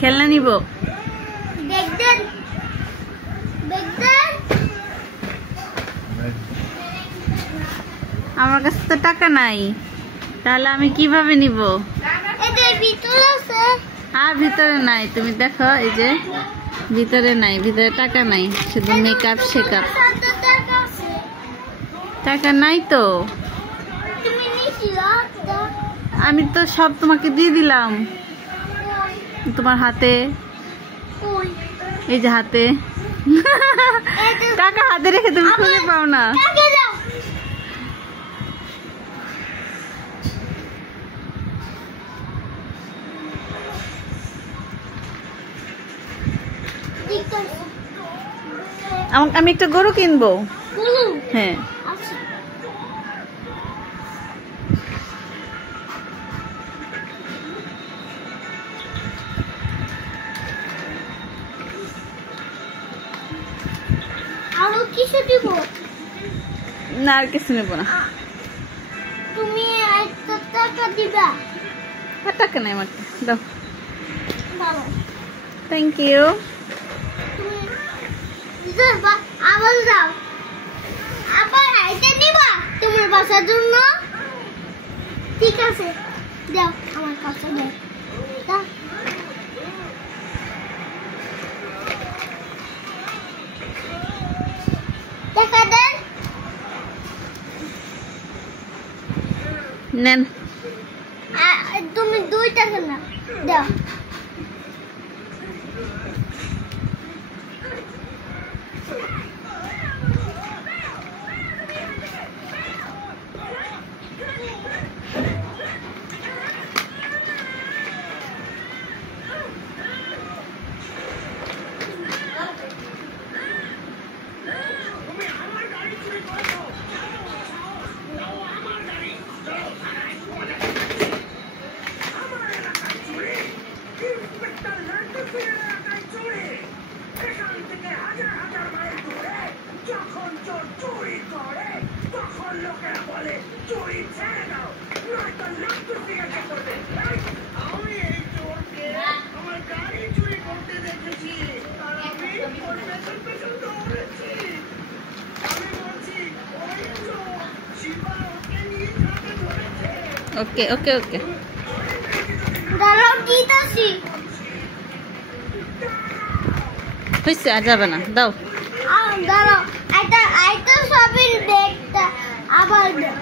খেলনা নিব। আমার কাছে তো টাকা নাই, তাহলে আমি কিভাবে নিব? আর ভিতরে নাই, তুমি দেখো এই যে ভিতরে নাই, ভিতরে টাকা নাই, শুধু মেকআপ শেকআপ। টাকা নাই তো, আমি তো সব তোমাকে দিয়ে দিলাম তোমার হাতে, এই যে হাতে। টাকা হাতে রেখে তুমি খুঁজে পাও না। আমি একটা গরু কিনবো। হ্যাঁ, আরো কিছু দিব না, আর কিছু নেবো না। তুমি টাকা দিবা? টাকা নাই আমার, দাও। ভালো, থ্যাংক ইউ। আবার যাও, আবার আইতে দিবা তোমার বাসার জন্য? ঠিক আছে, দাও আমার কাছে, দাও। টাকা দেন, নেন। তুমি 2 টাকা না, দাও। ওকে ওকে ওকে, দাঁড়াও, দিতেছি। হয়েছে, আর যাবে না, দাও। দাঁড়াও, আইতা সবের ব্যাগটা আবার দাও।